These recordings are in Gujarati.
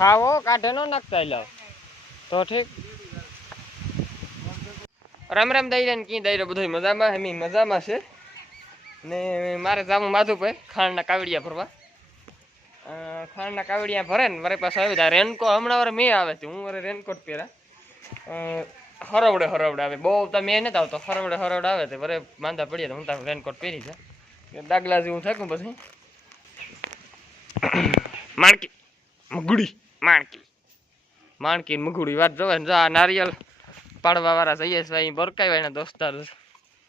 ખાવો કાઢે નો નાખતા લાવ તો ઠીક. રામ રામ દઈ ને કી દઈ બધું મજામાં? એમ મજામાં છે. ને મારે જામું માથું પર ખાંડના કાવડિયા ભરવા. ખાંડના કાવડિયા ભરે ને મારી પાસે આવી જાય. રેનકોટ હમણાં વારે મેં આવે છે. હું મારે રેનકોટ પહેરા. હરવડે હરવડે આવે. બહુ તો મેં નથી આવતો. હરવડે હરવડે આવે તે વરે માંદા પડીએ તો હું તારું રેનકોટ પહેરી છે દાગલા જેવું થાકું પછી. માણકી. મગુડી. માણકી. માણકી મગુડી વાત જોવે ને જો આ નારિયેલ પાડવા વાળા જઈએ છે અહીં એના દોસ્તાર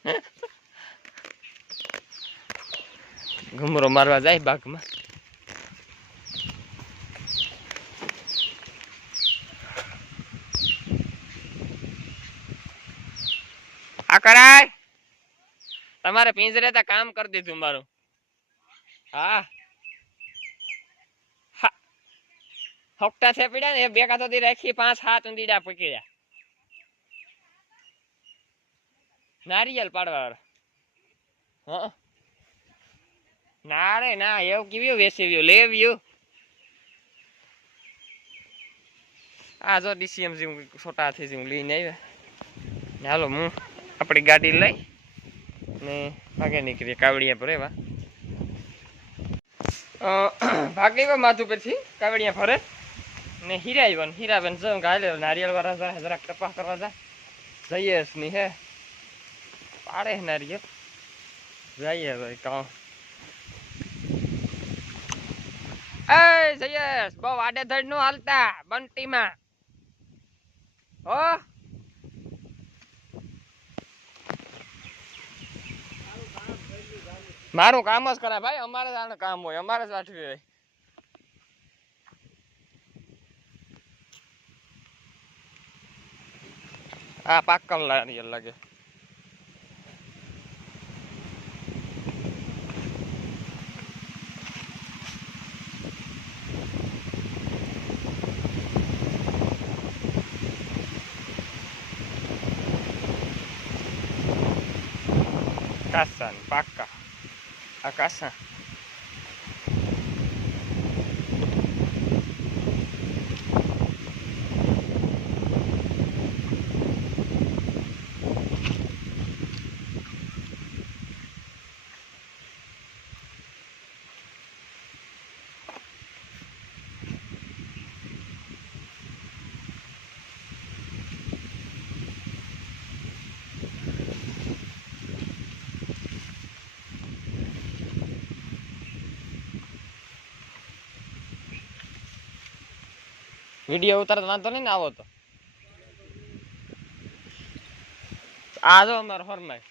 ઘુમરો મારવા જાય બાગમાં. આ કરાય. તમારે પિંજરે કામ કરી દીધું મારું. હા. હોકટા છે પીડ્યા ને એ બે કાતોથી રાખી, પાંચ સાત ઊંધીડા પકડ્યા. નારિયેલ પાડવા હા? ના રે, ના, એવું કેવું વેસી લેવ્યું. આ જો ડીસીએમ જેવું છોટાથી જેવું લઈને આવ્યા. ને હાલો, હું આપણી ગાડી લઈ ને ભાગે નીકળીએ, કાવડિયા પર એવા. ભાગે એવા માથું પરથી કાવડિયા ફરે. ને હીરા આવ્યા ને હીરાબેન જો ગાલે, નારિયેળ વાળા જાય, જરાક કપા કરવા જા જઈએ ની હે. પાડે નારિયેળ. જઈએ ભાઈ, કાં. એ જયેશ, બહુ આડેધડનું હાલતા, બંટીમાં. હો? મારું કામ જ કરાય. ભાઈ, અમારે જ આને કામ હોય, અમારે જ વાટવી હોય. આ પાકલ નારિયેળ લાગે. કાસા ને પાકા આ વીડિયો ઉતારતો વાંધો નહીં ને આવો તો. આ અમારો હરમાય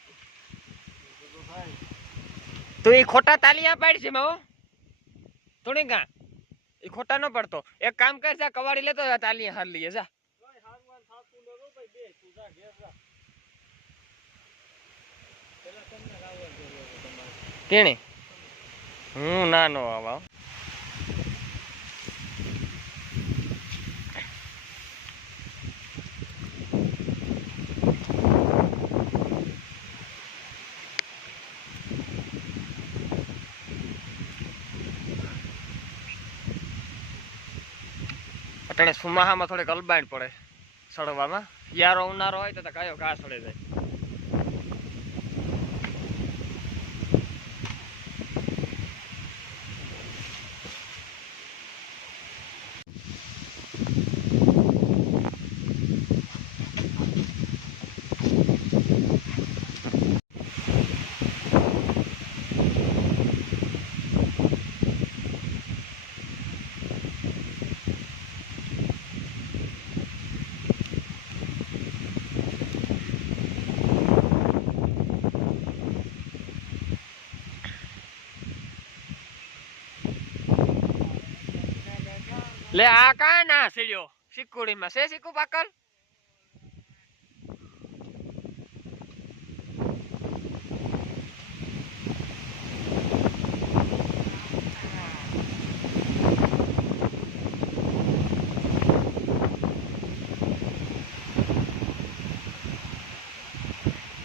તું એ ખોટા તાલિયા પાડ છે માવો થોડી ગા. એ ખોટા ન પડતો. એક કામ કર, જા, કવાડી લેતો તાલિયા હાર લઈએ, જા. કેણે? હું ના નો આવા હો. સુમાહામાં થોડીક અલબાઈન પડે સડવામાં યારો ઉનારો હોય તો તો કયો ઘા સડે જાય લે, આ કા ના સીડ્યો? સિક્કુડીમાં છે સિક્કુ પાકલ?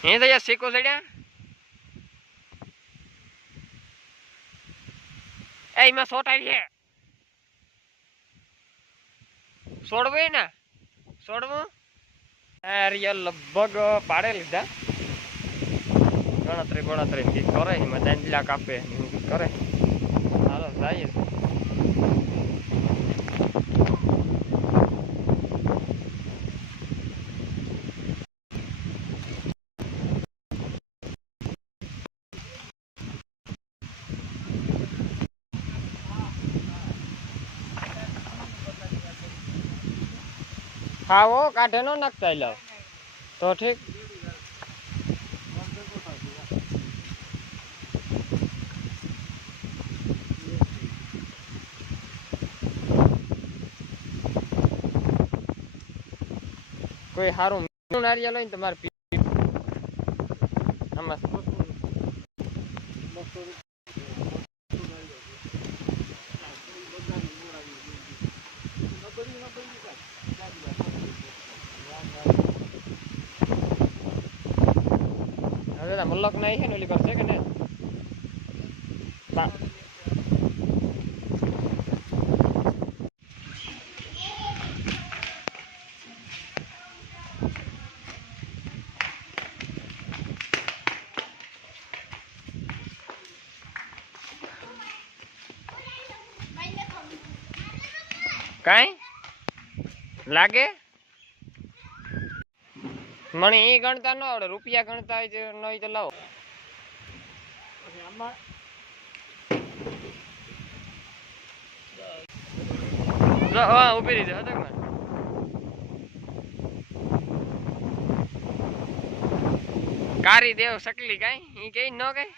એ તો યાર સિક્કો ચડ્યા? એ, એમાં સોટ આવી છે. સોડવું ને સોડવું? આ રિયલ લગભગ પાડે લીધા. ગણતરી ગણતરી કરે, એમાં દાંડલા કાપે કરે. હાલો, જઈએ. હા ઓ કાઢે નો નાખતા લો તો ઠીક. કોઈ સારું નારિયેલ હોય ને તમારે હવે તો મલક નહીં છે ને ઓલી કરશે કે ને બા- કાંઈ લાગે મને એ ગણતા ન આવડે, રૂપિયા ગણતા હોય ન હોય તો લાવો. હા ઊભી રહી હતો મને કારી દેવ સકલી કઈ? એ કઈ ન કઈ